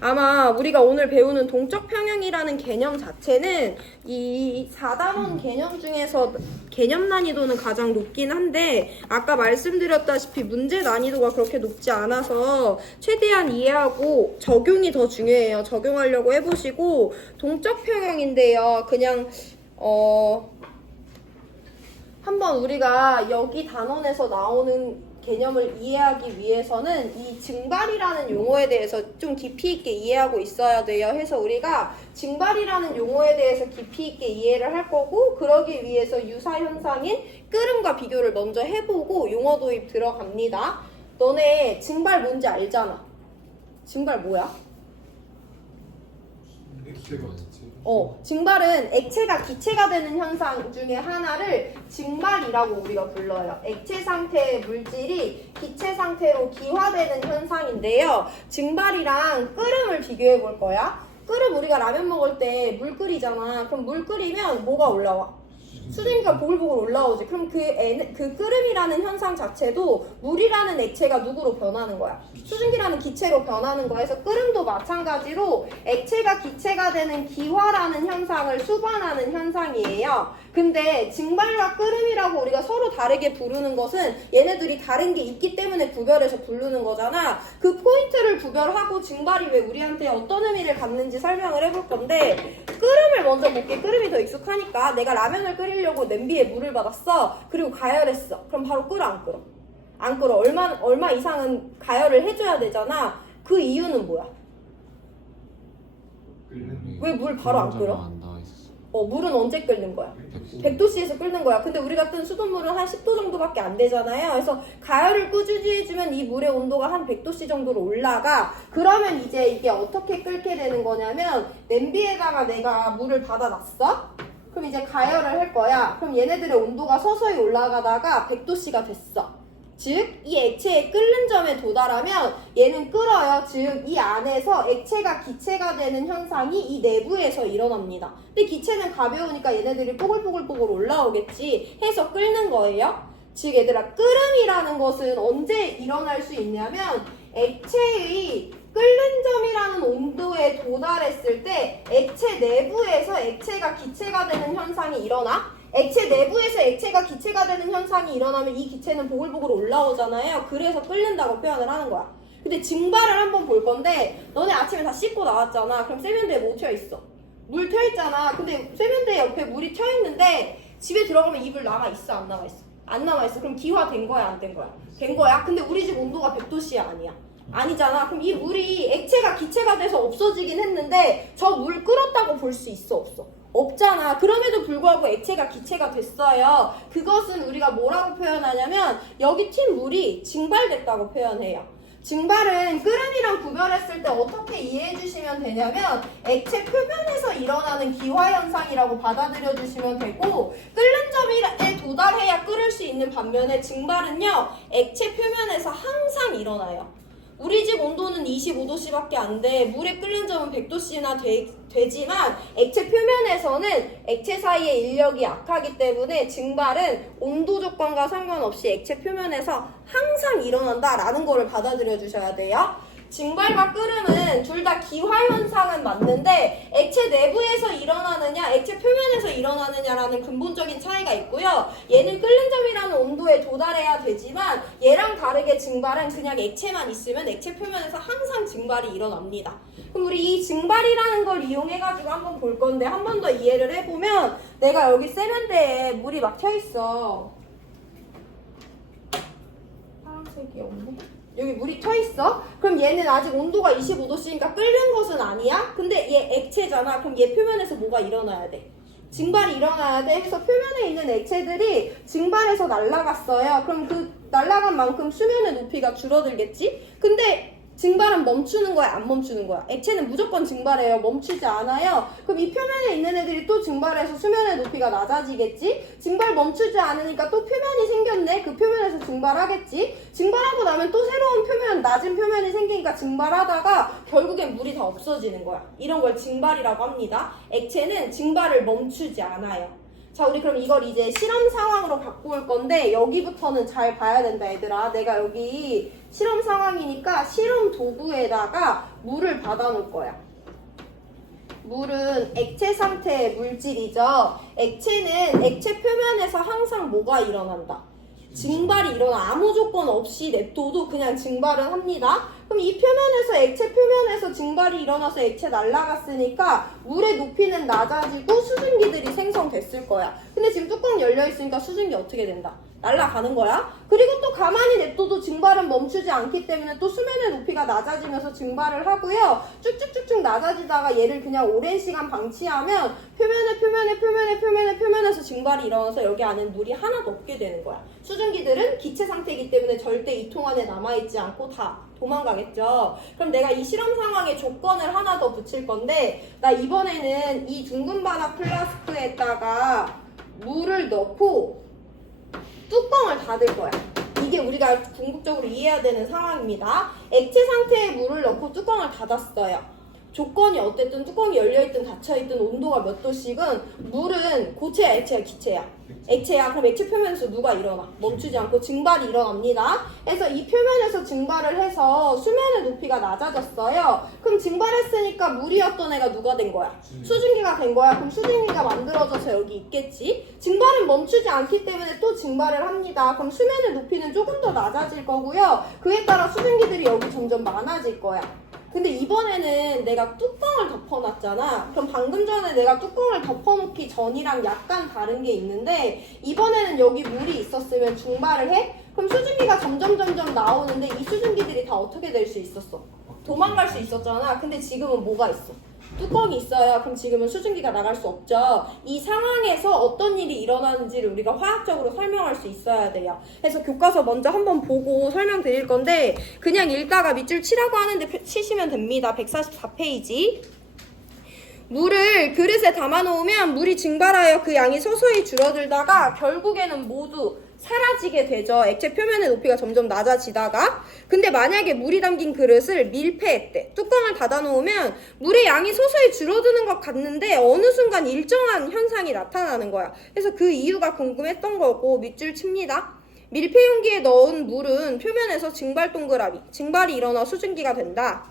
아마 우리가 오늘 배우는 동적 평형이라는 개념 자체는 이 4단원 개념 중에서 개념 난이도는 가장 높긴 한데 아까 말씀드렸다시피 문제 난이도가 그렇게 높지 않아서 최대한 이해하고 적용이 더 중요해요. 적용하려고 해보시고 동적 평형인데요. 그냥 한번 우리가 여기 단원에서 나오는 개념을 이해하기 위해서는 이 증발이라는 용어에 대해서 좀 깊이 있게 이해하고 있어야 돼요. 해서 우리가 증발이라는 용어에 대해서 깊이 있게 이해를 할 거고 그러기 위해서 유사 현상인 끓음과 비교를 먼저 해보고 용어 도입 들어갑니다. 너네 증발 뭔지 알잖아. 증발 뭐야? 증발은 액체가 기체가 되는 현상 중에 하나를 증발이라고 우리가 불러요. 액체 상태의 물질이 기체 상태로 기화되는 현상인데요. 증발이랑 끓음을 비교해 볼 거야. 끓음 우리가 라면 먹을 때 물 끓이잖아. 그럼 물 끓이면 뭐가 올라와? 수증기가 보글보글 올라오지. 그럼 그 끓음이라는 현상 자체도 물이라는 액체가 누구로 변하는 거야? 수증기라는 기체로 변하는 거야. 그래서 끓음도 마찬가지로 액체가 기체가 되는 기화라는 현상을 수반하는 현상이에요. 근데 증발과 끓음이라고 우리가 서로 다르게 부르는 것은 얘네들이 다른 게 있기 때문에 구별해서 부르는 거잖아. 그 포인트를 구별하고 증발이 왜 우리한테 어떤 의미를 갖는지 설명을 해볼 건데 끓음을 먼저 볼게. 끓음이 더 익숙하니까 내가 라면을 끓이려고 냄비에 물을 받았어. 그리고 가열했어. 그럼 바로 끓어 안 끓어? 안 끓어. 얼마 이상은 가열을 해줘야 되잖아. 그 이유는 뭐야? 왜 물 바로 안 끓어? 물은 언제 끓는 거야? 100도씨에서 끓는 거야. 근데 우리 같은 수돗물은 한 10도 정도밖에 안 되잖아요. 그래서 가열을 꾸준히 해주면 이 물의 온도가 한 100도씨 정도로 올라가. 그러면 이제 이게 어떻게 끓게 되는 거냐면 냄비에다가 내가 물을 받아놨어? 그럼 이제 가열을 할 거야. 그럼 얘네들의 온도가 서서히 올라가다가 100도씨가 됐어. 즉, 이 액체의 끓는 점에 도달하면 얘는 끓어요. 즉, 이 안에서 액체가 기체가 되는 현상이 이 내부에서 일어납니다. 근데 기체는 가벼우니까 얘네들이 뽀글뽀글뽀글 올라오겠지 해서 끓는 거예요. 즉, 얘들아, 끓음이라는 것은 언제 일어날 수 있냐면 액체의 끓는 점이라는 온도에 도달했을 때 액체 내부에서 액체가 기체가 되는 현상이 일어나. 액체 내부에서 액체가 기체가 되는 현상이 일어나면 이 기체는 보글보글 올라오잖아요. 그래서 끓는다고 표현을 하는 거야. 근데 증발을 한번 볼 건데 너네 아침에 다 씻고 나왔잖아. 그럼 세면대에 뭐 튀어있어? 물 튀어있잖아. 근데 세면대 옆에 물이 튀어있는데 집에 들어가면 이 물 남아있어? 안 남아있어? 안 남아있어. 그럼 기화된 거야? 안 된 거야? 된 거야. 근데 우리 집 온도가 100도씨야? 아니야? 아니잖아. 그럼 이 물이 액체가 기체가 돼서 없어지긴 했는데 저 물 끓었다고 볼 수 있어? 없어? 없잖아. 그럼에도 불구하고 액체가 기체가 됐어요. 그것은 우리가 뭐라고 표현하냐면 여기 튄 물이 증발됐다고 표현해요. 증발은 끓음이랑 구별했을 때 어떻게 이해해 주시면 되냐면 액체 표면에서 일어나는 기화현상이라고 받아들여 주시면 되고 끓는 점에 도달해야 끓을 수 있는 반면에 증발은요 액체 표면에서 항상 일어나요. 우리 집 온도는 25도씨밖에 안 돼. 물의 끓는 점은 100도씨나 되지만 액체 표면에서는 액체 사이의 인력이 약하기 때문에 증발은 온도 조건과 상관없이 액체 표면에서 항상 일어난다라는 거를 받아들여 주셔야 돼요. 증발과 끓음은 둘 다 기화현상은 맞는데 액체 내부에서 일어나느냐 액체 표면에서 일어나느냐라는 근본적인 차이가 있고요. 얘는 끓는 점이라는 온도에 도달해야 되지만 얘랑 다르게 증발은 그냥 액체만 있으면 액체 표면에서 항상 증발이 일어납니다. 그럼 우리 이 증발이라는 걸 이용해가지고 한번 볼 건데 한 번 더 이해를 해보면 내가 여기 세면대에 물이 막 튀어있어. 파란색이 없네. 여기 물이 튀어있어? 그럼 얘는 아직 온도가 25도씨니까 끓는 것은 아니야? 근데 얘 액체잖아. 그럼 얘 표면에서 뭐가 일어나야 돼? 증발이 일어나야 돼. 그래서 표면에 있는 액체들이 증발해서 날아갔어요. 그럼 그 날아간 만큼 수면의 높이가 줄어들겠지? 근데 증발은 멈추는 거야? 안 멈추는 거야? 액체는 무조건 증발해요. 멈추지 않아요. 그럼 이 표면에 있는 애들이 또 증발해서 수면의 높이가 낮아지겠지? 증발 멈추지 않으니까 또 표면이 생겼네? 그 표면에서 증발하겠지? 증발하고 나면 또 새로운 표면, 낮은 표면이 생기니까 증발하다가 결국엔 물이 다 없어지는 거야. 이런 걸 증발이라고 합니다. 액체는 증발을 멈추지 않아요. 자, 우리 그럼 이걸 이제 실험 상황으로 갖고 올 건데 여기부터는 잘 봐야 된다, 얘들아. 내가 여기 실험 상황이니까 실험 도구에다가 물을 받아 놓을 거야. 물은 액체 상태의 물질이죠. 액체는 액체 표면에서 항상 뭐가 일어난다? 증발이 일어나. 아무 조건 없이 냅둬도 그냥 증발을 합니다. 그럼 이 표면에서 액체 표면에서 증발이 일어나서 액체 날아갔으니까 물의 높이는 낮아지고 수증기들이 생성됐을 거야. 근데 지금 뚜껑 열려 있으니까 수증기 어떻게 된다? 날아가는 거야. 그리고 또 가만히 냅둬도 증발은 멈추지 않기 때문에 또 수면의 높이가 낮아지면서 증발을 하고요. 쭉쭉쭉쭉 낮아지다가 얘를 그냥 오랜 시간 방치하면 표면에서 증발이 일어나서 여기 안에 물이 하나도 없게 되는 거야. 수증기들은 기체 상태이기 때문에 절대 이 통 안에 남아있지 않고 다 도망가겠죠. 그럼 내가 이 실험 상황에 조건을 하나 더 붙일 건데, 나 이번에는 이 둥근 바닥 플라스크에다가 물을 넣고 뚜껑을 닫을 거야. 이게 우리가 궁극적으로 이해해야 되는 상황입니다. 액체 상태의 물을 넣고 뚜껑을 닫았어요. 조건이 어쨌든 뚜껑이 열려있든 닫혀있든 온도가 몇 도씩은 물은 고체야, 액체야, 기체야? 액체야. 그럼 액체 표면에서 누가 일어나? 멈추지 않고 증발이 일어납니다. 그래서 이 표면에서 증발을 해서 수면의 높이가 낮아졌어요. 그럼 증발했으니까 물이었던 애가 누가 된 거야? 수증기가 된 거야. 그럼 수증기가 만들어져서 여기 있겠지. 증발은 멈추지 않기 때문에 또 증발을 합니다. 그럼 수면의 높이는 조금 더 낮아질 거고요. 그에 따라 수증기들이 여기 점점 많아질 거야. 근데 이번에는 내가 뚜껑을 덮어놨잖아. 그럼 방금 전에 내가 뚜껑을 덮어놓기 전이랑 약간 다른 게 있는데, 이번에는 여기 물이 있었으면 증발을 해? 그럼 수증기가 점점 나오는데 이 수증기들이 다 어떻게 될 수 있었어? 도망갈 수 있었잖아. 근데 지금은 뭐가 있어? 뚜껑이 있어요. 그럼 지금은 수증기가 나갈 수 없죠. 이 상황에서 어떤 일이 일어나는지를 우리가 화학적으로 설명할 수 있어야 돼요. 그래서 교과서 먼저 한번 보고 설명드릴 건데, 그냥 읽다가 밑줄 치라고 하는데 치시면 됩니다. 144페이지. 물을 그릇에 담아놓으면 물이 증발하여 그 양이 서서히 줄어들다가 결국에는 모두 사라지게 되죠. 액체 표면의 높이가 점점 낮아지다가. 근데 만약에 물이 담긴 그릇을 밀폐했대. 뚜껑을 닫아놓으면 물의 양이 서서히 줄어드는 것 같는데 어느 순간 일정한 현상이 나타나는 거야. 그래서 그 이유가 궁금했던 거고 밑줄 칩니다. 밀폐 용기에 넣은 물은 표면에서 증발 동그라미, 증발이 일어나 수증기가 된다.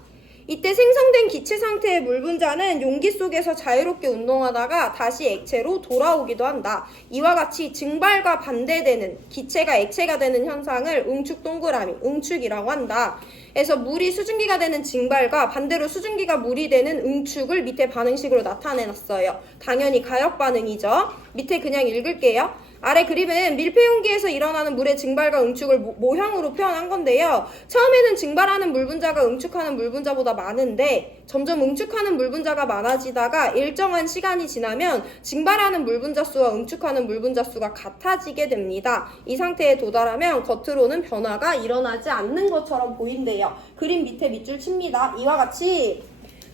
이때 생성된 기체 상태의 물 분자는 용기 속에서 자유롭게 운동하다가 다시 액체로 돌아오기도 한다. 이와 같이 증발과 반대되는 기체가 액체가 되는 현상을 응축 동그라미, 응축이라고 한다. 그래서 물이 수증기가 되는 증발과 반대로 수증기가 물이 되는 응축을 밑에 반응식으로 나타내놨어요. 당연히 가역 반응이죠. 밑에 그냥 읽을게요. 아래 그림은 밀폐 용기에서 일어나는 물의 증발과 응축을 모형으로 표현한 건데요. 처음에는 증발하는 물 분자가 응축하는 물 분자보다 많은데 점점 응축하는 물 분자가 많아지다가 일정한 시간이 지나면 증발하는 물 분자 수와 응축하는 물 분자 수가 같아지게 됩니다. 이 상태에 도달하면 겉으로는 변화가 일어나지 않는 것처럼 보인대요. 그림 밑에 밑줄 칩니다. 이와 같이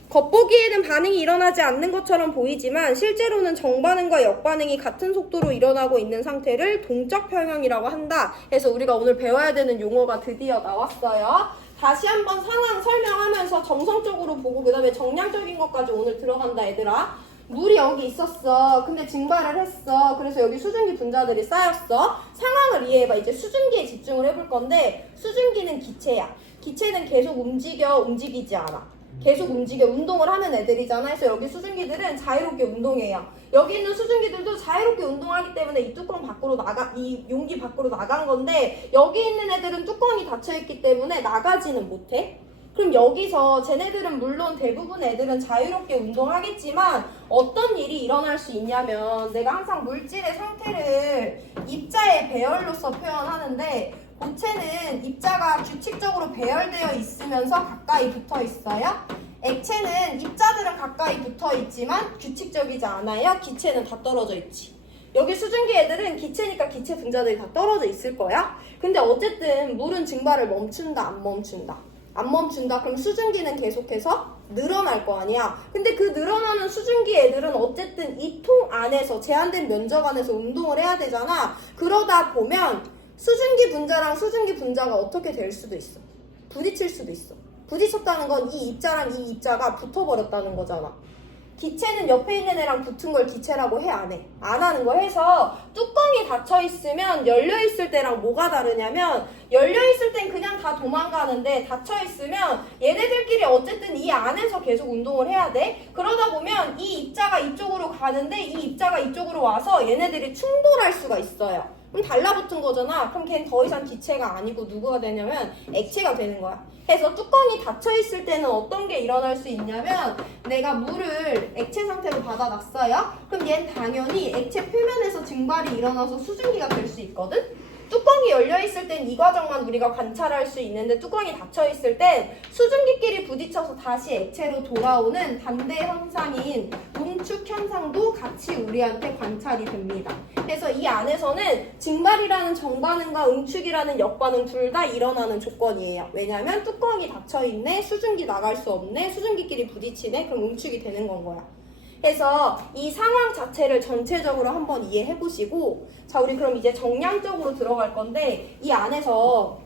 겉보기에는 반응이 일어나지 않는 것처럼 보이지만 실제로는 정반응과 역반응이 같은 속도로 일어나고 있는 상태를 동적 평형이라고 한다. 그래서 우리가 오늘 배워야 되는 용어가 드디어 나왔어요. 다시 한번 상황 설명하면서 정성적으로 보고 그 다음에 정량적인 것까지 오늘 들어간다, 얘들아. 물이 여기 있었어. 근데 증발을 했어. 그래서 여기 수증기 분자들이 쌓였어. 상황을 이해해봐. 이제 수증기에 집중을 해볼 건데, 수증기는 기체야. 기체는 계속 움직이지 않아. 계속 움직여 운동을 하는 애들이잖아. 그래서 여기 수증기들은 자유롭게 운동해요. 여기 있는 수증기들도 자유롭게 운동하기 때문에 이 뚜껑 밖으로 이 용기 밖으로 나간 건데, 여기 있는 애들은 뚜껑이 닫혀있기 때문에 나가지는 못해. 그럼 여기서 쟤네들은 물론 대부분 애들은 자유롭게 운동하겠지만 어떤 일이 일어날 수 있냐면, 내가 항상 물질의 상태를 입자의 배열로서 표현하는데, 고체는 입자가 규칙적으로 배열되어 있으면서 가까이 붙어 있어요. 액체는 입자들은 가까이 붙어 있지만 규칙적이지 않아요. 기체는 다 떨어져 있지. 여기 수증기 애들은 기체니까 기체 분자들이 다 떨어져 있을 거야. 근데 어쨌든 물은 증발을 멈춘다, 안 멈춘다? 안 멈춘다. 그럼 수증기는 계속해서 늘어날 거 아니야. 근데 그 늘어나는 수증기 애들은 어쨌든 이 통 안에서, 제한된 면적 안에서 운동을 해야 되잖아. 그러다 보면 수증기 분자랑 수증기 분자가 어떻게 될 수도 있어. 부딪힐 수도 있어. 부딪혔다는 건 이 입자랑 이 입자가 붙어버렸다는 거잖아. 기체는 옆에 있는 애랑 붙은 걸 기체라고 해, 안 해? 안 하는 거 해서 뚜껑이 닫혀있으면 열려있을 때랑 뭐가 다르냐면 열려있을 땐 그냥 다 도망가는데 닫혀있으면 얘네들끼리 어쨌든 이 안에서 계속 운동을 해야 돼. 그러다 보면 이 입자가 이쪽으로 가는데 이 입자가 이쪽으로 와서 얘네들이 충돌할 수가 있어요. 그럼 달라붙은 거잖아. 그럼 걔는 더 이상 기체가 아니고 누구가 되냐면 액체가 되는 거야. 그래서 뚜껑이 닫혀있을 때는 어떤 게 일어날 수 있냐면 내가 물을 액체 상태로 받아놨어요. 그럼 얘는 당연히 액체 표면에서 증발이 일어나서 수증기가 될 수 있거든. 뚜껑이 열려있을 땐 이 과정만 우리가 관찰할 수 있는데 뚜껑이 닫혀있을 땐 수증기끼리 부딪혀서 다시 액체로 돌아오는 반대 현상인 뭉축 현상도 같이 우리한테 관찰이 됩니다. 그래서 이 안에서는 증발이라는 정반응과 응축이라는 역반응 둘 다 일어나는 조건이에요. 왜냐하면 뚜껑이 닫혀있네, 수증기 나갈 수 없네, 수증기끼리 부딪히네, 그럼 응축이 되는 건 거야. 그래서 이 상황 자체를 전체적으로 한번 이해해 보시고, 자, 우리 그럼 이제 정량적으로 들어갈 건데, 이 안에서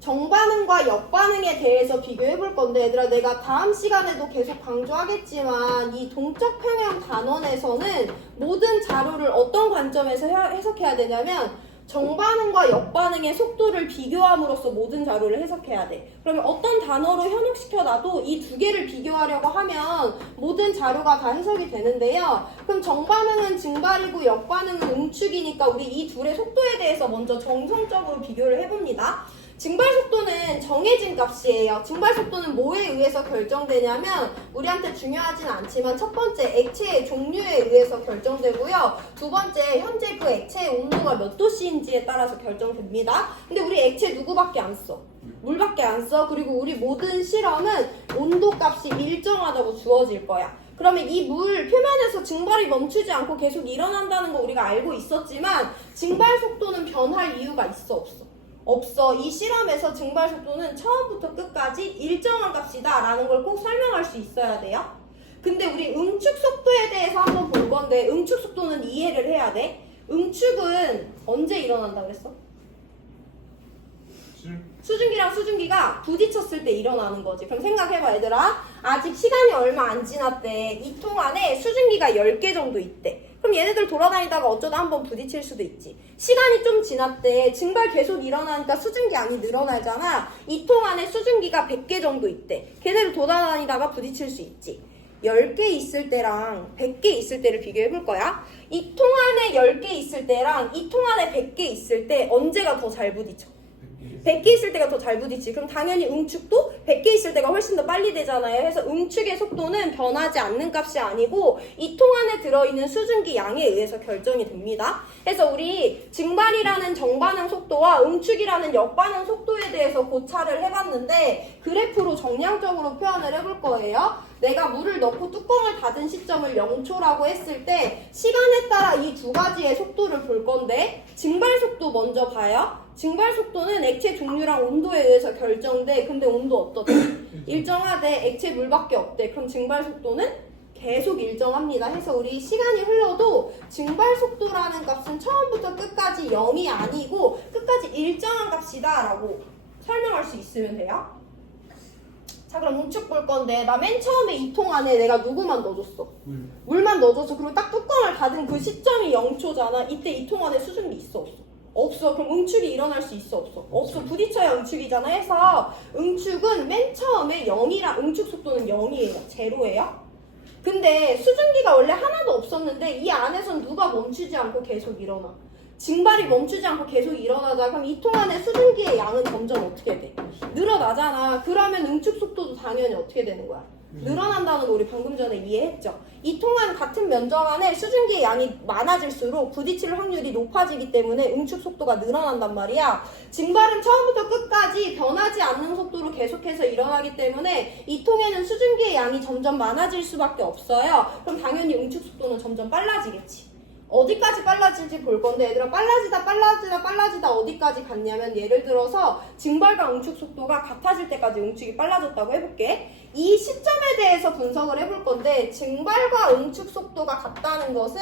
정반응과 역반응에 대해서 비교해 볼 건데, 얘들아, 내가 다음 시간에도 계속 강조하겠지만 이 동적 평형 단원에서는 모든 자료를 어떤 관점에서 해석해야 되냐면 정반응과 역반응의 속도를 비교함으로써 모든 자료를 해석해야 돼. 그러면 어떤 단어로 현혹시켜놔도 이 두 개를 비교하려고 하면 모든 자료가 다 해석이 되는데요. 그럼 정반응은 증발이고 역반응은 응축이니까 우리 이 둘의 속도에 대해서 먼저 정성적으로 비교를 해봅니다. 증발 속도는 정해진 값이에요. 증발 속도는 뭐에 의해서 결정되냐면 우리한테 중요하진 않지만 첫 번째 액체의 종류에 의해서 결정되고요. 두 번째 현재 그 액체의 온도가 몇 도씨인지에 따라서 결정됩니다. 근데 우리 액체 누구밖에 안 써? 물밖에 안 써. 그리고 우리 모든 실험은 온도 값이 일정하다고 주어질 거야. 그러면 이 물 표면에서 증발이 멈추지 않고 계속 일어난다는 거 우리가 알고 있었지만 증발 속도는 변할 이유가 있어, 없어? 없어. 이 실험에서 증발 속도는 처음부터 끝까지 일정한 값이다 라는 걸 꼭 설명할 수 있어야 돼요. 근데 우리 응축 속도에 대해서 한번 볼 건데 응축 속도는 이해를 해야 돼. 응축은 언제 일어난다 그랬어? 수증기랑 수증기가 부딪혔을 때 일어나는 거지. 그럼 생각해봐 얘들아. 아직 시간이 얼마 안 지났대. 이 통 안에 수증기가 10개 정도 있대. 그럼 얘네들 돌아다니다가 어쩌다 한번 부딪힐 수도 있지. 시간이 좀 지났대. 증발 계속 일어나니까 수증기 양이 늘어나잖아. 이 통 안에 수증기가 100개 정도 있대. 걔네들 돌아다니다가 부딪힐 수 있지. 10개 있을 때랑 100개 있을 때를 비교해 볼 거야. 이 통 안에 10개 있을 때랑 이 통 안에 100개 있을 때 언제가 더 잘 부딪혀? 100개 있을 때가 더 잘 부딪지. 그럼 당연히 응축도 100개 있을 때가 훨씬 더 빨리 되잖아요. 그래서 응축의 속도는 변하지 않는 값이 아니고 이 통 안에 들어있는 수증기 양에 의해서 결정이 됩니다. 그래서 우리 증발이라는 정반응 속도와 응축이라는 역반응 속도에 대해서 고찰을 해봤는데 그래프로 정량적으로 표현을 해볼 거예요. 내가 물을 넣고 뚜껑을 닫은 시점을 0초라고 했을 때 시간에 따라 이 두 가지의 속도를 볼 건데 증발 속도 먼저 봐요. 증발 속도는 액체 종류랑 온도에 의해서 결정돼. 근데 온도 어떻대? 일정하대. 액체 물밖에 없대. 그럼 증발 속도는 계속 일정합니다. 해서 우리 시간이 흘러도 증발 속도라는 값은 처음부터 끝까지 0이 아니고 끝까지 일정한 값이다 라고 설명할 수 있으면 돼요. 자, 그럼 응축 볼 건데 나 맨 처음에 이 통 안에 내가 누구만 넣어줬어? 물만 넣어줬어. 그리고 딱 뚜껑을 닫은 그 시점이 0초잖아. 이때 이 통 안에 수증기 있어, 없어? 없어. 그럼 응축이 일어날 수 있어, 없어? 없어. 부딪혀야 응축이잖아. 해서 응축은 맨 처음에 0이라 응축 속도는 0이에요. 제로예요. 근데 수증기가 원래 하나도 없었는데 이 안에선 누가 멈추지 않고 계속 일어나. 증발이 멈추지 않고 계속 일어나자. 그럼 이 통 안에 수증기의 양은 점점 어떻게 돼? 늘어나잖아. 그러면 응축 속도도 당연히 어떻게 되는 거야? 늘어난다는 거 우리 방금 전에 이해했죠? 이 통 안 같은 면적 안에 수증기의 양이 많아질수록 부딪힐 확률이 높아지기 때문에 응축 속도가 늘어난단 말이야. 증발은 처음부터 끝까지 변하지 않는 속도로 계속해서 일어나기 때문에 이 통에는 수증기의 양이 점점 많아질 수밖에 없어요. 그럼 당연히 응축 속도는 점점 빨라지겠지. 어디까지 빨라질지 볼 건데 얘들아 빨라지다 어디까지 갔냐면 예를 들어서 증발과 응축 속도가 같아질 때까지 응축이 빨라졌다고 해볼게. 이 시점에 대해서 분석을 해볼 건데 증발과 응축 속도가 같다는 것은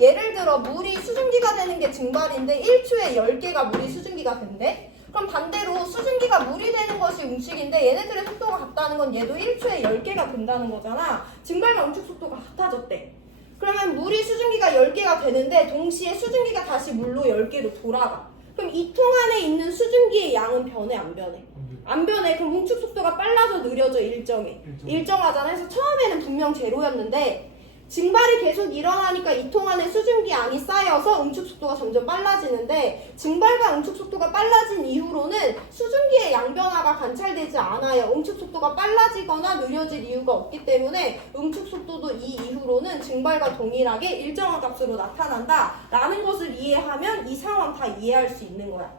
예를 들어 물이 수증기가 되는 게 증발인데 1초에 10개가 물이 수증기가 된대. 그럼 반대로 수증기가 물이 되는 것이 움축인데 얘네들의 속도가 같다는 건 얘도 1초에 10개가 된다는 거잖아. 증발과 응축 속도가 같아졌대. 그러면 물이 수증기가 10개가 되는데 동시에 수증기가 다시 물로 10개로 돌아가. 그럼 이 통 안에 있는 수증기의 양은 변해 안 변해? 안 변해. 그럼 응축 속도가 빨라져 느려져 일정해? 일정하잖아. 그래서 처음에는 분명 제로였는데 증발이 계속 일어나니까 이 통 안에 수증기 양이 쌓여서 응축 속도가 점점 빨라지는데 증발과 응축 속도가 빨라진 이후로는 수증기의 양 변화가 관찰되지 않아요. 응축 속도가 빨라지거나 느려질 이유가 없기 때문에 응축 속도도 이 이후로는 증발과 동일하게 일정한 값으로 나타난다 라는 것을 이해하면 이 상황 다 이해할 수 있는 거야.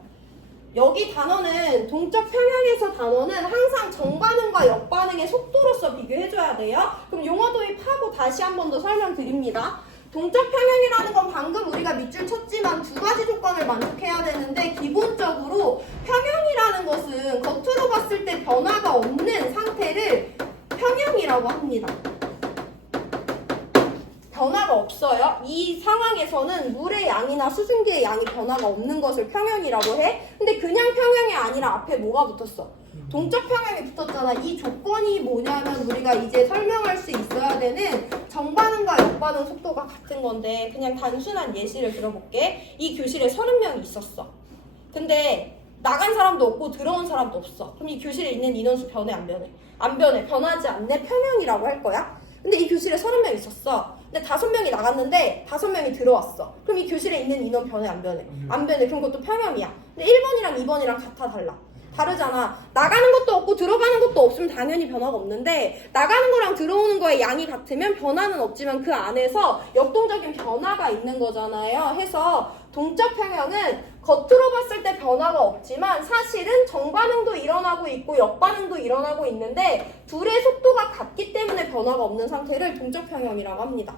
여기 단어는 동적 평형에서 단어는 항상 정반응과 역반응의 속도로서 비교해줘야 돼요. 그럼 용어 도입하고 다시 한 번 더 설명드립니다. 동적 평형이라는 건 방금 우리가 밑줄 쳤지만 두 가지 조건을 만족해야 되는데 기본적으로 평형이라는 것은 겉으로 봤을 때 변화가 없는 상태를 평형이라고 합니다. 변화가 없어요. 이 상황에서는 물의 양이나 수증기의 양이 변화가 없는 것을 평형이라고 해. 근데 그냥 평형이 아니라 앞에 뭐가 붙었어? 동적 평형이 붙었잖아. 이 조건이 뭐냐면 우리가 이제 설명할 수 있어야 되는 정반응과 역반응 속도가 같은 건데 그냥 단순한 예시를 들어볼게. 이 교실에 30명이 있었어. 근데 나간 사람도 없고 들어온 사람도 없어. 그럼 이 교실에 있는 인원수 변해 안 변해? 안 변해. 변하지 않네. 평형이라고 할 거야. 근데 이 교실에 30명 있었어. 근데 5명이 나갔는데 5명이 들어왔어. 그럼 이 교실에 있는 인원 변해 안 변해? 안 변해. 그럼 그것도 평형이야. 근데 1번이랑 2번이랑 같아 달라? 다르잖아. 나가는 것도 없고 들어가는 것도 없으면 당연히 변화가 없는데 나가는 거랑 들어오는 거의 양이 같으면 변화는 없지만 그 안에서 역동적인 변화가 있는 거잖아요. 해서 동적 평형은 겉으로 봤을 때 변화가 없지만 사실은 정반응도 일어나고 있고 역반응도 일어나고 있는데 둘의 속도가 같기 때문에 변화가 없는 상태를 동적 평형이라고 합니다.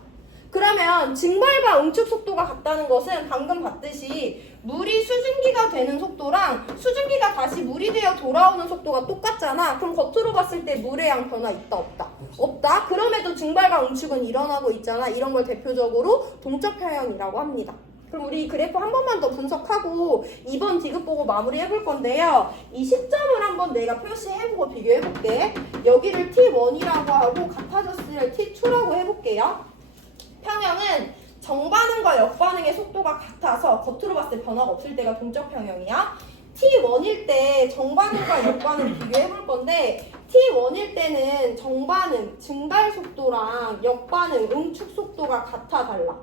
그러면 증발과 응축 속도가 같다는 것은 방금 봤듯이 물이 수증기가 되는 속도랑 수증기가 다시 물이 되어 돌아오는 속도가 똑같잖아. 그럼 겉으로 봤을 때 물의 양 변화 있다 없다? 없다. 그럼에도 증발과 응축은 일어나고 있잖아. 이런 걸 대표적으로 동적 평형이라고 합니다. 그럼 우리 이 그래프 한 번만 더 분석하고 2번 디귿 보고 마무리 해볼 건데요. 이 시점을 한번 내가 표시해보고 비교해볼게. 여기를 T1이라고 하고 같아졌을 T2라고 해볼게요. 평형은 정반응과 역반응의 속도가 같아서 겉으로 봤을 때 변화가 없을 때가 동적 평형이야. T1일 때 정반응과 역반응 비교해볼 건데 T1일 때는 정반응, 증발 속도랑 역반응, 응축 속도가 같아 달라?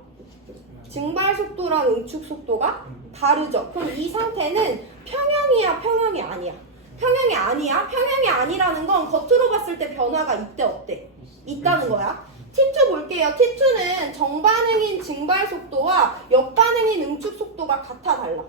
증발 속도랑 응축 속도가 다르죠. 그럼 이 상태는 평형이야, 평형이 아니야? 평형이 아니야? 평형이 아니라는 건 겉으로 봤을 때 변화가 있대 없대? 있다는 거야. T2 볼게요. T2는 정반응인 증발 속도와 역반응인 응축 속도가 같아 달라?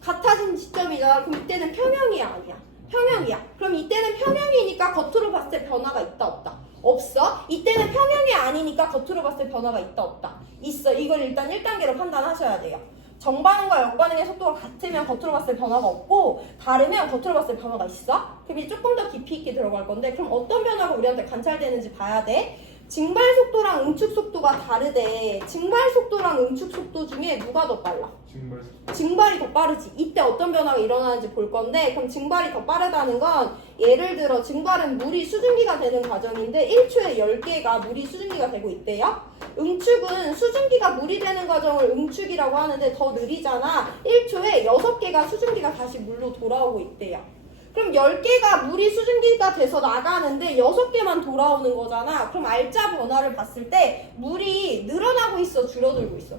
같아진 시점이잖아. 그럼 이때는 평형이야 아니야? 평형이야. 그럼 이때는 평형이니까 겉으로 봤을 때 변화가 있다 없다? 없어. 이때는 평형이 아니니까 겉으로 봤을 때 변화가 있다 없다? 있어. 이걸 일단 1단계로 판단하셔야 돼요. 정반응과 역반응의 속도가 같으면 겉으로 봤을 때 변화가 없고 다르면 겉으로 봤을 때 변화가 있어? 그럼 이제 조금 더 깊이 있게 들어갈 건데 그럼 어떤 변화가 우리한테 관찰되는지 봐야 돼. 증발 속도랑 응축 속도가 다르대. 증발 속도랑 응축 속도 중에 누가 더 빨라? 증발이 더 빠르지. 이때 어떤 변화가 일어나는지 볼 건데 그럼 증발이 더 빠르다는 건 예를 들어 증발은 물이 수증기가 되는 과정인데 1초에 10개가 물이 수증기가 되고 있대요. 응축은 수증기가 물이 되는 과정을 응축이라고 하는데 더 느리잖아. 1초에 6개가 수증기가 다시 물로 돌아오고 있대요. 그럼 10개가 물이 수증기가 돼서 나가는데 6개만 돌아오는 거잖아. 그럼 알짜 변화를 봤을 때 물이 늘어나고 있어? 줄어들고 있어?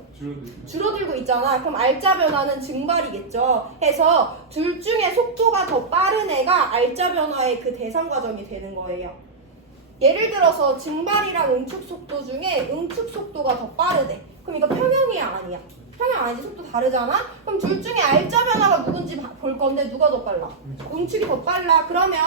줄어들고 있잖아. 그럼 알짜 변화는 증발이겠죠. 해서 둘 중에 속도가 더 빠른 애가 알짜 변화의 그 대상 과정이 되는 거예요. 예를 들어서 증발이랑 응축 속도 중에 응축 속도가 더 빠르대. 그럼 이거 평형이야 아니야? 평형 아니지. 속도 다르잖아? 그럼 둘 중에 알짜 변화가 누군지 볼 건데 누가 더 빨라? 응축이 더 빨라. 그러면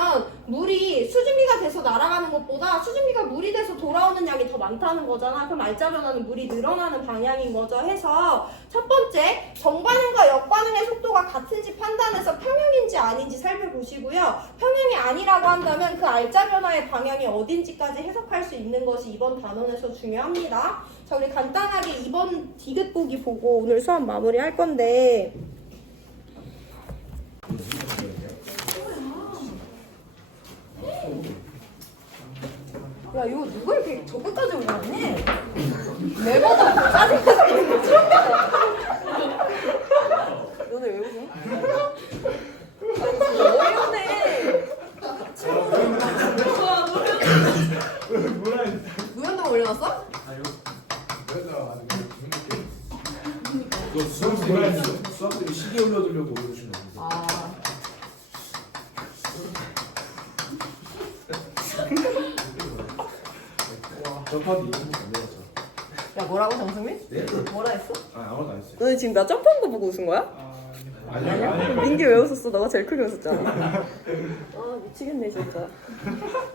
물이 수증기가 돼서 날아가는 것보다 수증기가 물이 돼서 돌아오는 양이 더 많다는 거잖아. 그럼 알짜 변화는 물이 늘어나는 방향인 거죠. 해서 첫 번째 정반응과 역반응의 속도가 같은지 판단해서 평형인지 아닌지 살펴보시고요. 평형이 아니라고 한다면 그 알짜 변화의 방향이 어딘지까지 해석할 수 있는 것이 이번 단원에서 중요합니다. 자, 우리 간단하게 2번 디귿 보기 보고 오늘 수업 마무리 할 건데 야 이거 누가 이렇게 저끝까지 올려놨니? 매번 짜증나게 처음 봤다. 너네 왜 웃어? 어이없네. 무연동 올려놨어? 그거 수학들이 시계 올려두려고 올려주시는 건데. 아. 접합이 이런 거안 되었죠. 야 뭐라고 정승민? 네? 뭐라 했어? 아무것도 안 했어요. 너네 지금 나 점프한 거 보고 웃은 거야? 아니요. 민기 왜 웃었어? 너가 제일 크게 웃었잖아. 아 미치겠네 진짜.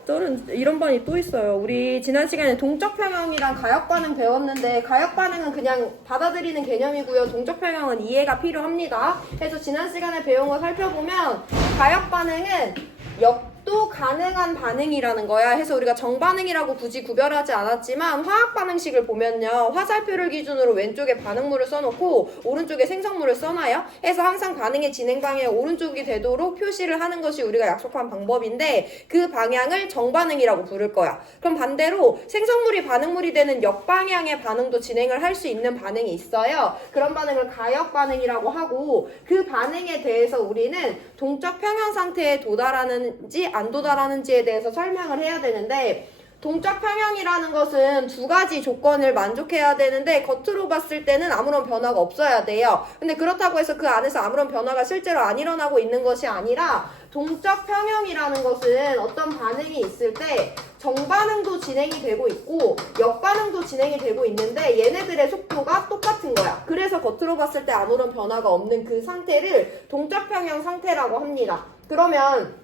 저는 이런 반이 또 있어요. 우리 지난 시간에 동적 평형이랑 가역 반응 배웠는데 가역 반응은 그냥 받아들이는 개념이고요. 동적 평형은 이해가 필요합니다. 그래서 지난 시간에 배운 거 살펴보면 가역 반응은 역도 가능한 반응이라는 거야. 해서 우리가 정반응이라고 굳이 구별하지 않았지만 화학 반응식을 보면요. 화살표를 기준으로 왼쪽에 반응물을 써놓고 오른쪽에 생성물을 써놔요. 해서 항상 반응의 진행 방향이 오른쪽이 되도록 표시를 하는 것이 우리가 약속한 방법인데 그 방향을 정반응이라고 부를 거야. 그럼 반대로 생성물이 반응물이 되는 역방향의 반응도 진행을 할 수 있는 반응이 있어요. 그런 반응을 가역 반응이라고 하고 그 반응에 대해서 우리는 동적 평형 상태에 도달하는지 안 도달하는지에 대해서 설명을 해야 되는데 동적 평형이라는 것은 두 가지 조건을 만족해야 되는데 겉으로 봤을 때는 아무런 변화가 없어야 돼요. 근데 그렇다고 해서 그 안에서 아무런 변화가 실제로 안 일어나고 있는 것이 아니라 동적 평형이라는 것은 어떤 반응이 있을 때 정반응도 진행이 되고 있고 역반응도 진행이 되고 있는데 얘네들의 속도가 똑같은 거야. 그래서 겉으로 봤을 때 아무런 변화가 없는 그 상태를 동적 평형 상태라고 합니다. 그러면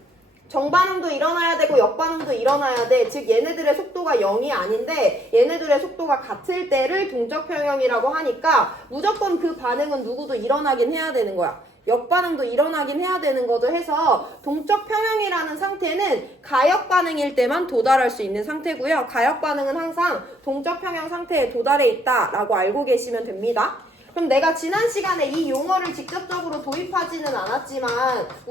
정반응도 일어나야 되고 역반응도 일어나야 돼. 즉 얘네들의 속도가 0이 아닌데 얘네들의 속도가 같을 때를 동적 평형이라고 하니까 무조건 그 반응은 누구도 일어나긴 해야 되는 거야. 역반응도 일어나긴 해야 되는 거죠. 해서 동적 평형이라는 상태는 가역 반응일 때만 도달할 수 있는 상태고요. 가역 반응은 항상 동적 평형 상태에 도달해 있다라고 알고 계시면 됩니다. 그럼 내가 지난 시간에 이 용어를 직접적으로 도입하지는 않았지만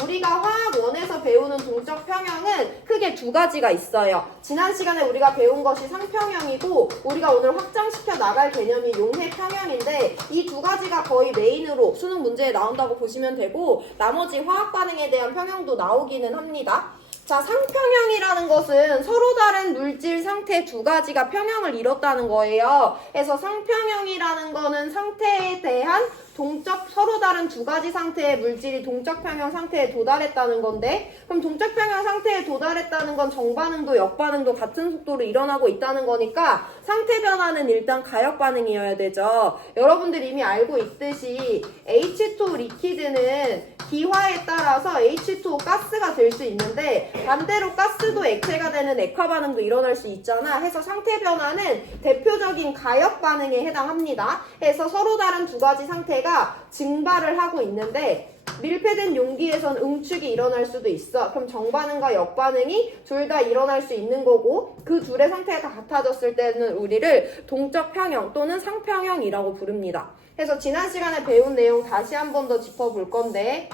우리가 화학1에서 배우는 동적 평형은 크게 두 가지가 있어요. 지난 시간에 우리가 배운 것이 상평형이고 우리가 오늘 확장시켜 나갈 개념이 용해 평형인데 이 두 가지가 거의 메인으로 수능 문제에 나온다고 보시면 되고 나머지 화학 반응에 대한 평형도 나오기는 합니다. 자, 상평형이라는 것은 서로 다른 물질 상태 두 가지가 평형을 이뤘다는 거예요. 그래서 상평형이라는 거는 상태에 대한 동적 서로 다른 두 가지 상태의 물질이 동적 평형 상태에 도달했다는 건데 그럼 동적 평형 상태에 도달했다는 건 정반응도 역반응도 같은 속도로 일어나고 있다는 거니까 상태 변화는 일단 가역 반응이어야 되죠. 여러분들 이미 알고 있듯이 H2 리퀴드는 기화에 따라서 H2O 가스가 될 수 있는데 반대로 가스도 액체가 되는 액화 반응도 일어날 수 있잖아. 해서 상태 변화는 대표적인 가역 반응에 해당합니다. 해서 서로 다른 두 가지 상태가 증발을 하고 있는데 밀폐된 용기에선 응축이 일어날 수도 있어. 그럼 정반응과 역반응이 둘 다 일어날 수 있는 거고 그 둘의 상태가 같아졌을 때는 우리를 동적 평형 또는 상평형이라고 부릅니다. 그래서 지난 시간에 배운 내용 다시 한 번 더 짚어볼 건데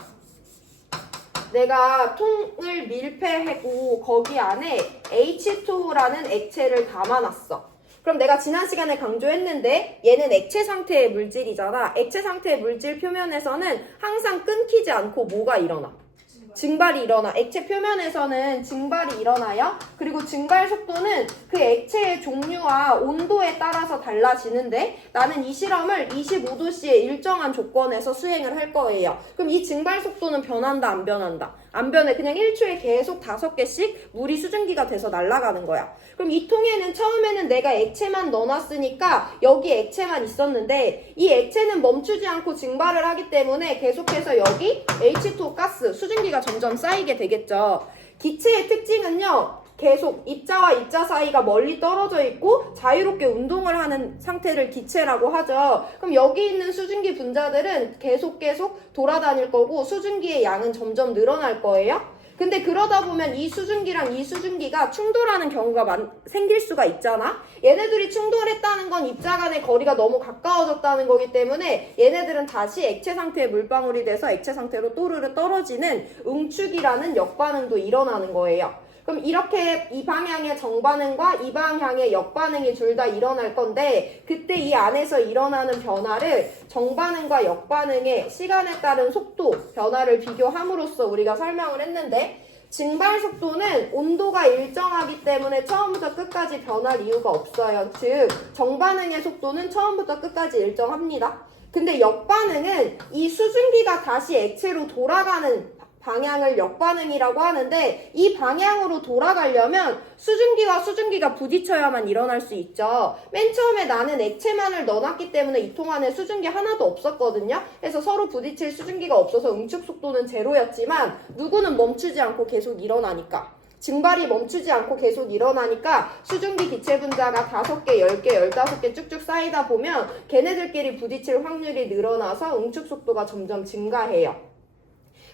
내가 통을 밀폐하고 거기 안에 H2O라는 액체를 담아놨어. 그럼 내가 지난 시간에 강조했는데 얘는 액체 상태의 물질이잖아. 액체 상태의 물질 표면에서는 항상 끊기지 않고 뭐가 일어나? 증발이 일어나. 액체 표면에서는 증발이 일어나요. 그리고 증발 속도는 그 액체의 종류와 온도에 따라서 달라지는데 나는 이 실험을 25도씨의 일정한 조건에서 수행을 할 거예요. 그럼 이 증발 속도는 변한다 안 변한다? 안 변해. 그냥 1초에 계속 5개씩 물이 수증기가 돼서 날아가는 거야. 그럼 이 통에는 처음에는 내가 액체만 넣어놨으니까 여기 액체만 있었는데 이 액체는 멈추지 않고 증발을 하기 때문에 계속해서 여기 H2O 가스, 수증기가 점점 쌓이게 되겠죠. 기체의 특징은요. 계속 입자와 입자 사이가 멀리 떨어져 있고 자유롭게 운동을 하는 상태를 기체라고 하죠. 그럼 여기 있는 수증기 분자들은 계속 돌아다닐 거고 수증기의 양은 점점 늘어날 거예요. 근데 그러다 보면 이 수증기랑 이 수증기가 충돌하는 경우가 생길 수가 있잖아. 얘네들이 충돌했다는 건 입자 간의 거리가 너무 가까워졌다는 거기 때문에 얘네들은 다시 액체 상태의 물방울이 돼서 액체 상태로 또르르 떨어지는 응축이라는 역반응도 일어나는 거예요. 그럼 이렇게 이 방향의 정반응과 이 방향의 역반응이 둘 다 일어날 건데 그때 이 안에서 일어나는 변화를 정반응과 역반응의 시간에 따른 속도 변화를 비교함으로써 우리가 설명을 했는데 증발 속도는 온도가 일정하기 때문에 처음부터 끝까지 변할 이유가 없어요. 즉 정반응의 속도는 처음부터 끝까지 일정합니다. 근데 역반응은 이 수증기가 다시 액체로 돌아가는 방향을 역반응이라고 하는데 이 방향으로 돌아가려면 수증기가 부딪혀야만 일어날 수 있죠. 맨 처음에 나는 액체만을 넣어놨기 때문에 이 통 안에 수증기 하나도 없었거든요. 그래서 서로 부딪힐 수증기가 없어서 응축 속도는 제로였지만 누구는 멈추지 않고 계속 일어나니까 증발이 멈추지 않고 계속 일어나니까 수증기 기체 분자가 5개, 10개, 15개 쭉쭉 쌓이다 보면 걔네들끼리 부딪힐 확률이 늘어나서 응축 속도가 점점 증가해요.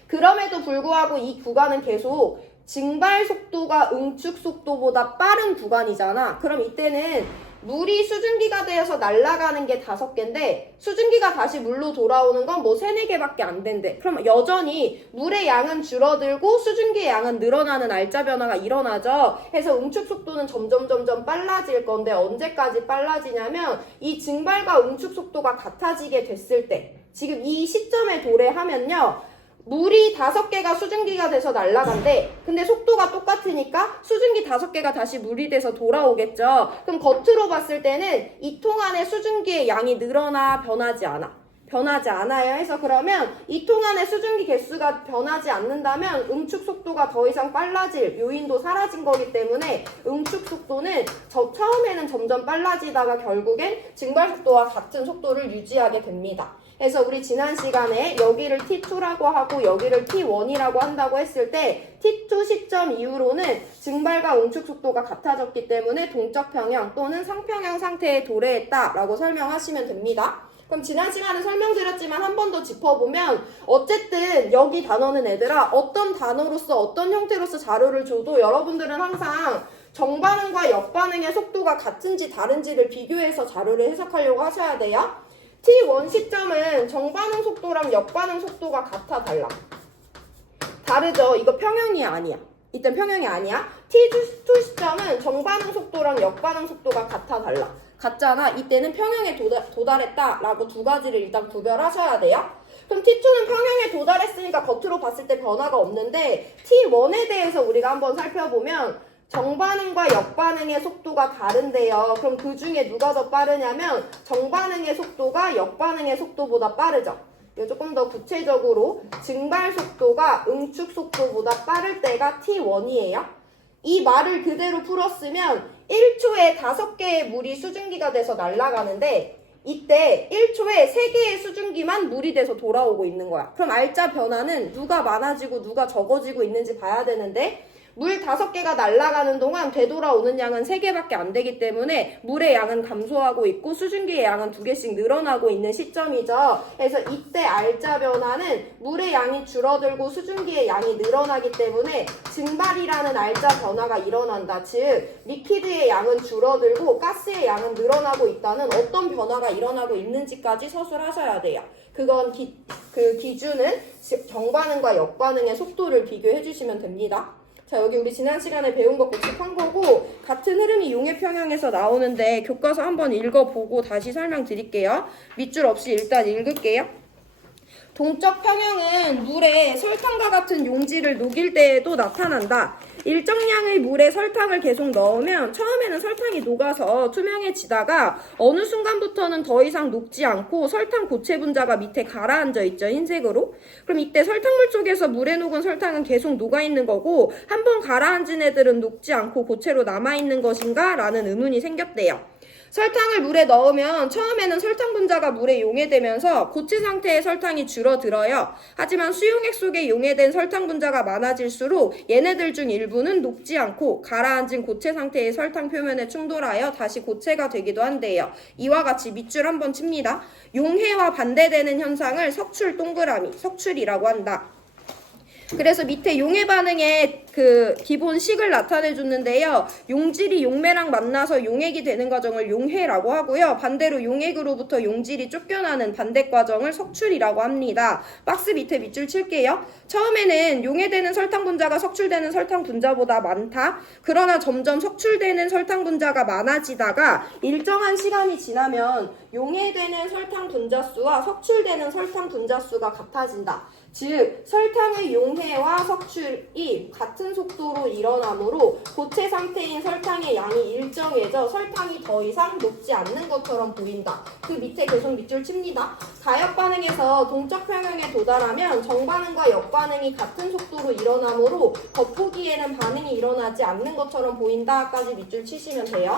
그럼에도 불구하고 이 구간은 계속 증발 속도가 응축 속도보다 빠른 구간이잖아. 그럼 이때는 물이 수증기가 되어서 날아가는 게 5개인데 수증기가 다시 물로 돌아오는 건 뭐 3, 4개밖에 안 된대. 그럼 여전히 물의 양은 줄어들고 수증기의 양은 늘어나는 알짜 변화가 일어나죠. 그래서 응축 속도는 점점 빨라질 건데 언제까지 빨라지냐면 이 증발과 응축 속도가 같아지게 됐을 때 지금 이 시점에 도래하면요. 물이 5개가 수증기가 돼서 날아간대. 근데 속도가 똑같으니까 수증기 5개가 다시 물이 돼서 돌아오겠죠. 그럼 겉으로 봤을 때는 이 통 안에 수증기의 양이 늘어나 변하지 않아. 변하지 않아요. 해서 그러면 이 통 안에 수증기 개수가 변하지 않는다면 응축 속도가 더 이상 빨라질 요인도 사라진 거기 때문에 응축 속도는 처음에는 점점 빨라지다가 결국엔 증발 속도와 같은 속도를 유지하게 됩니다. 그래서 우리 지난 시간에 여기를 T2라고 하고 여기를 T1이라고 한다고 했을 때 T2 시점 이후로는 증발과 응축 속도가 같아졌기 때문에 동적 평형 또는 상평형 상태에 도래했다라고 설명하시면 됩니다. 그럼 지난 시간에 설명드렸지만 한 번 더 짚어보면 어쨌든 여기 단어는 얘들아 어떤 단어로서 어떤 형태로서 자료를 줘도 여러분들은 항상 정반응과 역반응의 속도가 같은지 다른지를 비교해서 자료를 해석하려고 하셔야 돼요. T1 시점은 정반응 속도랑 역반응 속도가 같아 달라. 다르죠? 이거 평형이 아니야. 이땐 평형이 아니야. T2 시점은 정반응 속도랑 역반응 속도가 같아 달라. 같잖아. 이때는 평형에 도달했다라고 두 가지를 일단 구별하셔야 돼요. 그럼 T2는 평형에 도달했으니까 겉으로 봤을 때 변화가 없는데 T1에 대해서 우리가 한번 살펴보면 정반응과 역반응의 속도가 다른데요. 그럼 그 중에 누가 더 빠르냐면 정반응의 속도가 역반응의 속도보다 빠르죠. 이거 조금 더 구체적으로 증발 속도가 응축 속도보다 빠를 때가 T1이에요. 이 말을 그대로 풀었으면 1초에 5개의 물이 수증기가 돼서 날아가는데 이때 1초에 3개의 수증기만 물이 돼서 돌아오고 있는 거야. 그럼 알짜 변화는 누가 많아지고 누가 적어지고 있는지 봐야 되는데 물 5개가 날아가는 동안 되돌아오는 양은 3개밖에 안 되기 때문에 물의 양은 감소하고 있고 수증기의 양은 2개씩 늘어나고 있는 시점이죠. 그래서 이때 알짜 변화는 물의 양이 줄어들고 수증기의 양이 늘어나기 때문에 증발이라는 알짜 변화가 일어난다. 즉 리퀴드의 양은 줄어들고 가스의 양은 늘어나고 있다는 어떤 변화가 일어나고 있는지까지 서술하셔야 돼요. 그건 그 기준은 정반응과 역반응의 속도를 비교해 주시면 됩니다. 자, 여기 우리 지난 시간에 배운 거 복습한 거고 같은 흐름이 용해평형에서 나오는데 교과서 한번 읽어보고 다시 설명드릴게요. 밑줄 없이 일단 읽을게요. 동적 평형은 물에 설탕과 같은 용질을 녹일 때에도 나타난다. 일정량의 물에 설탕을 계속 넣으면 처음에는 설탕이 녹아서 투명해지다가 어느 순간부터는 더 이상 녹지 않고 설탕 고체 분자가 밑에 가라앉아 있죠. 흰색으로. 그럼 이때 설탕물 쪽에서 물에 녹은 설탕은 계속 녹아있는 거고 한번 가라앉은 애들은 녹지 않고 고체로 남아있는 것인가? 라는 의문이 생겼대요. 설탕을 물에 넣으면 처음에는 설탕 분자가 물에 용해되면서 고체 상태의 설탕이 줄어들어요. 하지만 수용액 속에 용해된 설탕 분자가 많아질수록 얘네들 중 일부는 녹지 않고 가라앉은 고체 상태의 설탕 표면에 충돌하여 다시 고체가 되기도 한대요. 이와 같이 밑줄 한번 칩니다. 용해와 반대되는 현상을 석출 동그라미, 석출이라고 한다. 그래서 밑에 용해 반응의 그 기본 식을 나타내 줬는데요. 용질이 용매랑 만나서 용액이 되는 과정을 용해라고 하고요. 반대로 용액으로부터 용질이 쫓겨나는 반대 과정을 석출이라고 합니다. 박스 밑에 밑줄 칠게요. 처음에는 용해되는 설탕 분자가 석출되는 설탕 분자보다 많다. 그러나 점점 석출되는 설탕 분자가 많아지다가 일정한 시간이 지나면 용해되는 설탕 분자 수와 석출되는 설탕 분자 수가 같아진다. 즉 설탕의 용해와 석출이 같은 속도로 일어나므로 고체 상태인 설탕의 양이 일정해져 설탕이 더 이상 녹지 않는 것처럼 보인다. 그 밑에 계속 밑줄 칩니다. 가역 반응에서 동적 평형에 도달하면 정반응과 역반응이 같은 속도로 일어나므로 겉보기에는 반응이 일어나지 않는 것처럼 보인다까지 밑줄 치시면 돼요.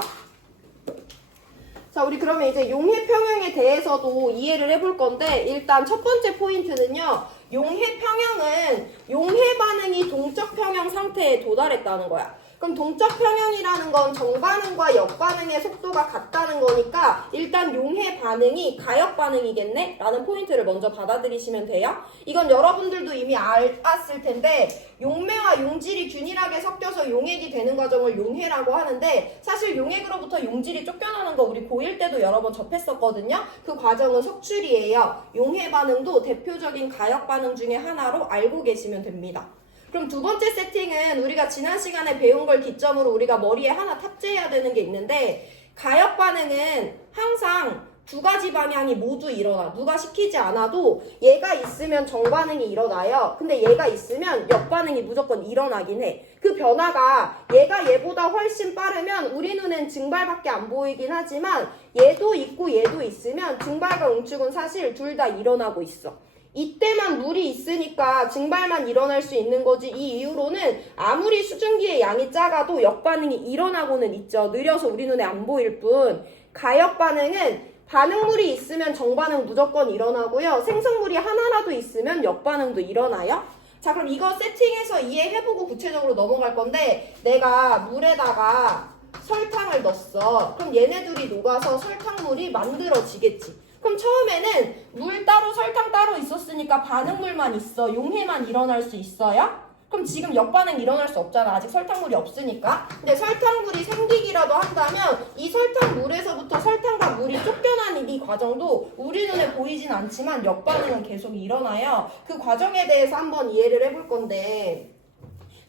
자, 우리 그러면 이제 용해 평형에 대해서도 이해를 해볼 건데 일단 첫 번째 포인트는요. 용해 평형은 용해 반응이 동적 평형 상태에 도달했다는 거야. 그럼 동적 평형이라는 건 정반응과 역반응의 속도가 같다는 거니까 일단 용해 반응이 가역 반응이겠네? 라는 포인트를 먼저 받아들이시면 돼요. 이건 여러분들도 이미 알았을 텐데 용매와 용질이 균일하게 섞여서 용액이 되는 과정을 용해라고 하는데 사실 용액으로부터 용질이 쫓겨나는 거 우리 고1 때도 여러 번 접했었거든요. 그 과정은 석출이에요. 용해 반응도 대표적인 가역 반응 중에 하나로 알고 계시면 됩니다. 그럼 두 번째 세팅은 우리가 지난 시간에 배운 걸 기점으로 우리가 머리에 하나 탑재해야 되는 게 있는데 가역 반응은 항상 두 가지 방향이 모두 일어나. 누가 시키지 않아도 얘가 있으면 정반응이 일어나요. 근데 얘가 있으면 역반응이 무조건 일어나긴 해. 그 변화가 얘가 얘보다 훨씬 빠르면 우리 눈엔 증발밖에 안 보이긴 하지만 얘도 있고 얘도 있으면 증발과 응축은 사실 둘 다 일어나고 있어. 이때만 물이 있으니까 증발만 일어날 수 있는 거지. 이 이후로는 아무리 수증기의 양이 작아도 역반응이 일어나고는 있죠. 느려서 우리 눈에 안 보일 뿐. 가역 반응은 반응물이 있으면 정반응 무조건 일어나고요. 생성물이 하나라도 있으면 역반응도 일어나요. 자, 그럼 이거 세팅해서 이해해보고 구체적으로 넘어갈 건데 내가 물에다가 설탕을 넣었어. 그럼 얘네들이 녹아서 설탕물이 만들어지겠지. 그럼 처음에는 물 따로 설탕 따로 있었으니까 반응물만 있어. 용해만 일어날 수 있어요? 그럼 지금 역반응 일어날 수 없잖아. 아직 설탕물이 없으니까. 근데 설탕물이 생기기라도 한다면 이 설탕물에서부터 설탕과 물이 쫓겨나는 이 과정도 우리 눈에 보이진 않지만 역반응은 계속 일어나요. 그 과정에 대해서 한번 이해를 해볼 건데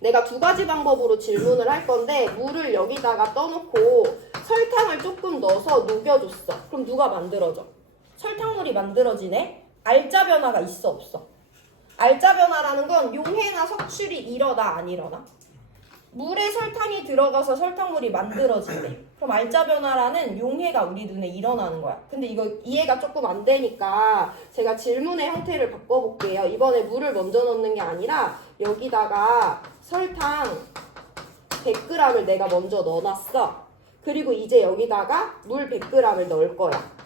내가 두 가지 방법으로 질문을 할 건데 물을 여기다가 떠놓고 설탕을 조금 넣어서 녹여줬어. 그럼 누가 만들어져? 설탕물이 만들어지네? 알짜 변화가 있어 없어? 알짜 변화라는 건 용해나 석출이 일어나 안 일어나? 물에 설탕이 들어가서 설탕물이 만들어진대. 그럼 알짜 변화라는 용해가 우리 눈에 일어나는 거야. 근데 이거 이해가 조금 안 되니까 제가 질문의 형태를 바꿔볼게요. 이번에 물을 먼저 넣는 게 아니라 여기다가 설탕 100g을 내가 먼저 넣어놨어. 그리고 이제 여기다가 물 100g을 넣을 거야.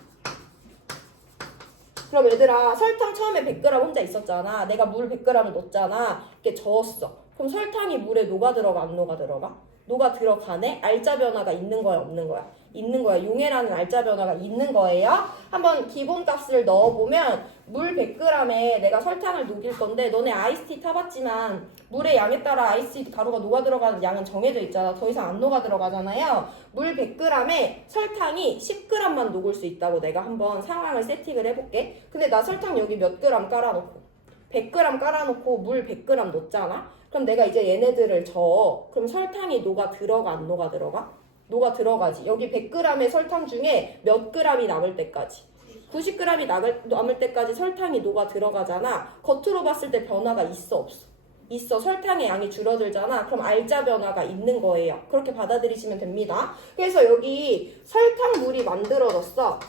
그럼 얘들아 설탕 처음에 100g 혼자 있었잖아. 내가 물 100g을 넣었잖아. 이렇게 저었어. 그럼 설탕이 물에 녹아 들어가 안 녹아 들어가? 녹아 들어가네? 알짜 변화가 있는 거야 없는 거야? 있는 거야. 용해라는 알짜 변화가 있는 거예요. 한번 기본값을 넣어보면 물 100g에 내가 설탕을 녹일 건데 너네 아이스티 타봤지만 물의 양에 따라 아이스티 가루가 녹아 들어가는 양은 정해져 있잖아. 더 이상 안 녹아 들어가잖아요. 물 100g에 설탕이 10g만 녹을 수 있다고 내가 한번 상황을 세팅을 해볼게. 근데 나 설탕 여기 몇 그램 깔아놓고 100g 깔아놓고 물 100g 넣었잖아. 그럼 내가 이제 얘네들을 저어. 그럼 설탕이 녹아 들어가 안 녹아 들어가? 녹아 들어가지. 여기 100g의 설탕 중에 몇 g이 남을 때까지 90g이 남을 때까지 설탕이 녹아 들어가잖아. 겉으로 봤을 때 변화가 있어 없어? 있어. 설탕의 양이 줄어들잖아. 그럼 알짜 변화가 있는 거예요. 그렇게 받아들이시면 됩니다. 그래서 여기 설탕물이 만들어졌어.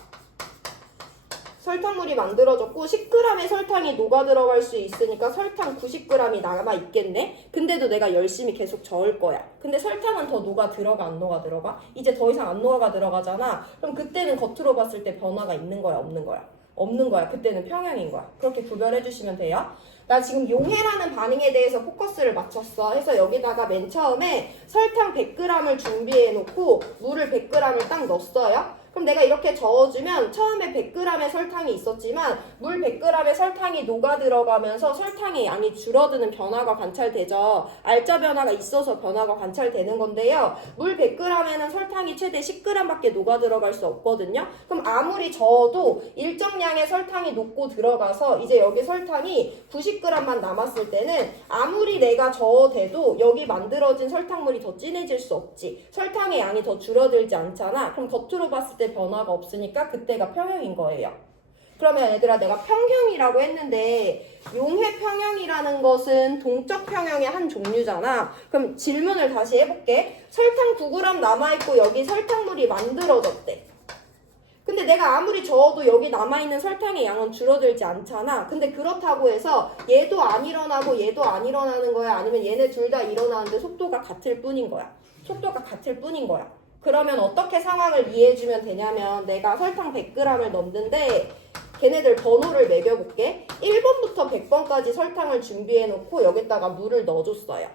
설탕물이 만들어졌고 10g의 설탕이 녹아 들어갈 수 있으니까 설탕 90g이 남아있겠네? 근데도 내가 열심히 계속 저을 거야. 근데 설탕은 더 녹아 들어가 안 녹아 들어가? 이제 더 이상 안 녹아 들어가잖아. 그럼 그때는 겉으로 봤을 때 변화가 있는 거야 없는 거야? 없는 거야. 그때는 평형인 거야. 그렇게 구별해 주시면 돼요. 나 지금 용해라는 반응에 대해서 포커스를 맞췄어. 해서 여기다가 맨 처음에 설탕 100g을 준비해 놓고 물을 100g을 딱 넣었어요. 그럼 내가 이렇게 저어주면 처음에 100g의 설탕이 있었지만 물 100g의 설탕이 녹아 들어가면서 설탕의 양이 줄어드는 변화가 관찰되죠. 알짜 변화가 있어서 변화가 관찰되는 건데요. 물 100g에는 설탕이 최대 10g밖에 녹아 들어갈 수 없거든요. 그럼 아무리 저어도 일정량의 설탕이 녹고 들어가서 이제 여기 설탕이 90g만 남았을 때는 아무리 내가 저어대도 여기 만들어진 설탕물이 더 진해질 수 없지. 설탕의 양이 더 줄어들지 않잖아. 그럼 겉으로 봤을 때 변화가 없으니까 그때가 평형인 거예요. 그러면 얘들아 내가 평형이라고 했는데 용해 평형이라는 것은 동적 평형의 한 종류잖아. 그럼 질문을 다시 해볼게. 설탕 9g 남아있고 여기 설탕물이 만들어졌대. 근데 내가 아무리 저어도 여기 남아있는 설탕의 양은 줄어들지 않잖아. 근데 그렇다고 해서 얘도 안 일어나고 얘도 안 일어나는 거야? 아니면 얘네 둘 다 일어나는데 속도가 같을 뿐인 거야? 속도가 같을 뿐인 거야. 그러면 어떻게 상황을 이해해주면 되냐면 내가 설탕 100g을 넣는데 걔네들 번호를 매겨볼게. 1번부터 100번까지 설탕을 준비해놓고 여기다가 물을 넣어줬어요.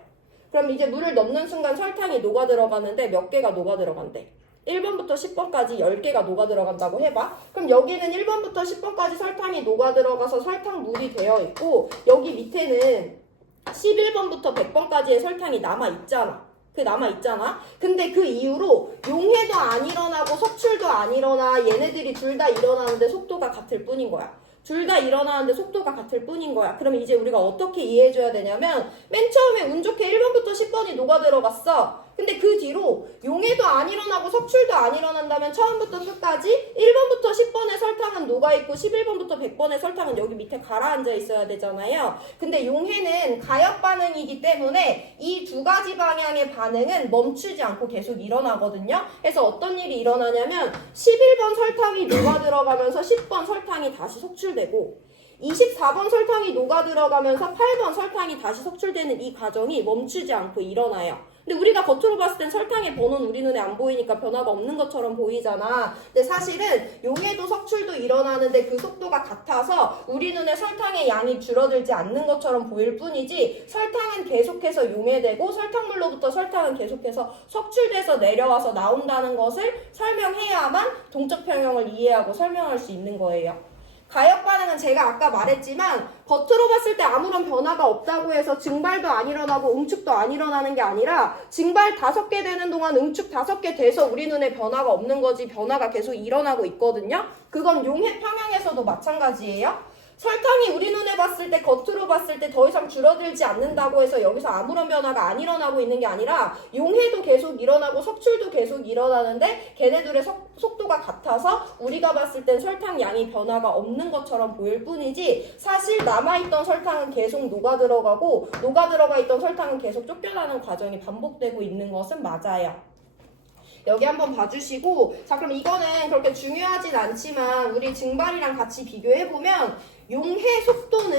그럼 이제 물을 넣는 순간 설탕이 녹아 들어가는데 몇 개가 녹아 들어간대? 1번부터 10번까지 10개가 녹아 들어간다고 해봐. 그럼 여기는 1번부터 10번까지 설탕이 녹아 들어가서 설탕물이 되어 있고 여기 밑에는 11번부터 100번까지의 설탕이 남아있잖아. 남아있잖아. 근데 그 이후로 용해도 안 일어나고 석출도 안 일어나. 얘네들이 둘 다 일어나는데 속도가 같을 뿐인 거야. 둘 다 일어나는데 속도가 같을 뿐인 거야. 그러면 이제 우리가 어떻게 이해해줘야 되냐면 맨 처음에 운 좋게 1번부터 10번이 녹아 들어갔어. 근데 그 뒤로 용해도 안 일어나고 석출도 안 일어난다면 처음부터 끝까지 1번부터 10번의 설탕은 녹아있고 11번부터 100번의 설탕은 여기 밑에 가라앉아 있어야 되잖아요. 근데 용해는 가역 반응이기 때문에 이 두 가지 방향의 반응은 멈추지 않고 계속 일어나거든요. 그래서 어떤 일이 일어나냐면 11번 설탕이 녹아 들어가면서 10번 설탕이 다시 속출되고 24번 설탕이 녹아 들어가면서 8번 설탕이 다시 속출되는 이 과정이 멈추지 않고 일어나요. 근데 우리가 겉으로 봤을 땐 설탕의 번호는 우리 눈에 안 보이니까 변화가 없는 것처럼 보이잖아. 근데 사실은 용해도 석출도 일어나는데 그 속도가 같아서 우리 눈에 설탕의 양이 줄어들지 않는 것처럼 보일 뿐이지 설탕은 계속해서 용해되고 설탕물로부터 설탕은 계속해서 석출돼서 내려와서 나온다는 것을 설명해야만 동적 평형을 이해하고 설명할 수 있는 거예요. 가역 반응은 제가 아까 말했지만 겉으로 봤을 때 아무런 변화가 없다고 해서 증발도 안 일어나고 응축도 안 일어나는 게 아니라 증발 5개 되는 동안 응축 5개 돼서 우리 눈에 변화가 없는 거지 변화가 계속 일어나고 있거든요. 그건 용해 평형에서도 마찬가지예요. 설탕이 우리 눈에 봤을 때 겉으로 봤을 때 더 이상 줄어들지 않는다고 해서 여기서 아무런 변화가 안 일어나고 있는 게 아니라 용해도 계속 일어나고 석출도 계속 일어나는데 걔네들의 속도가 같아서 우리가 봤을 땐 설탕 양이 변화가 없는 것처럼 보일 뿐이지 사실 남아있던 설탕은 계속 녹아 들어가고 녹아 들어가 있던 설탕은 계속 쫓겨나는 과정이 반복되고 있는 것은 맞아요. 여기 한번 봐주시고 자 그럼 이거는 그렇게 중요하진 않지만 우리 증발이랑 같이 비교해보면 용해 속도는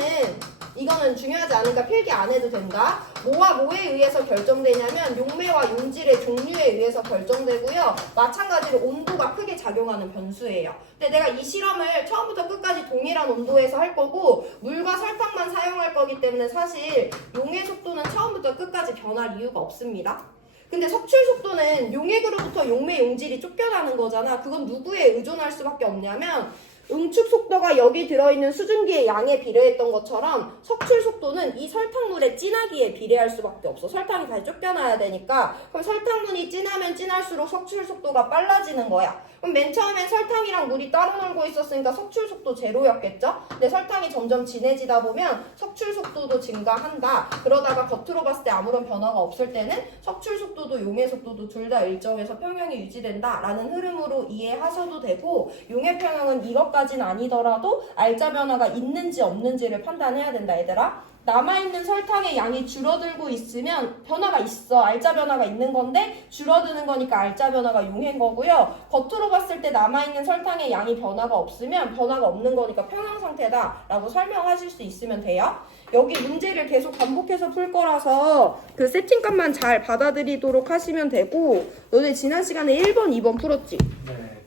이거는 중요하지 않으니까 필기 안 해도 된다. 뭐와 뭐에 의해서 결정되냐면 용매와 용질의 종류에 의해서 결정되고요. 마찬가지로 온도가 크게 작용하는 변수예요. 근데 내가 이 실험을 처음부터 끝까지 동일한 온도에서 할 거고 물과 설탕만 사용할 거기 때문에 사실 용해 속도는 처음부터 끝까지 변할 이유가 없습니다. 근데 석출 속도는 용액으로부터 용매 용질이 쫓겨나는 거잖아. 그건 누구에 의존할 수밖에 없냐면 응축 속도가 여기 들어있는 수증기의 양에 비례했던 것처럼 석출 속도는 이 설탕물의 진하기에 비례할 수밖에 없어. 설탕이 다시 쫓겨나야 되니까. 그럼 설탕분이 진하면 진할수록 석출 속도가 빨라지는 거야. 그럼 맨 처음엔 설탕이랑 물이 따로 놀고 있었으니까 석출 속도 제로였겠죠? 근데 설탕이 점점 진해지다 보면 석출 속도도 증가한다. 그러다가 겉으로 봤을 때 아무런 변화가 없을 때는 석출 속도도 용해 속도도 둘 다 일정해서 평형이 유지된다 라는 흐름으로 이해하셔도 되고 용해 평형은 이것까지는 아니더라도 알짜 변화가 있는지 없는지를 판단해야 된다 얘들아. 남아있는 설탕의 양이 줄어들고 있으면 변화가 있어. 알짜 변화가 있는 건데 줄어드는 거니까 알짜 변화가 용해인 거고요. 겉으로 봤을 때 남아있는 설탕의 양이 변화가 없으면 변화가 없는 거니까 평형 상태다 라고 설명하실 수 있으면 돼요. 여기 문제를 계속 반복해서 풀 거라서 그 세팅값만 잘 받아들이도록 하시면 되고 너네 지난 시간에 1번, 2번 풀었지? 네.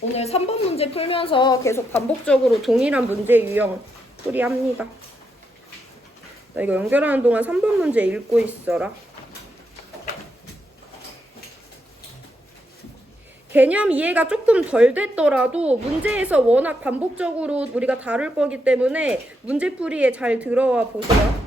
오늘 3번 문제 풀면서 계속 반복적으로 동일한 문제 유형 풀이합니다. 나 이거 연결하는 동안 3번 문제 읽고 있어라. 개념 이해가 조금 덜 됐더라도 문제에서 워낙 반복적으로 우리가 다룰 거기 때문에 문제풀이에 잘 들어와 보세요.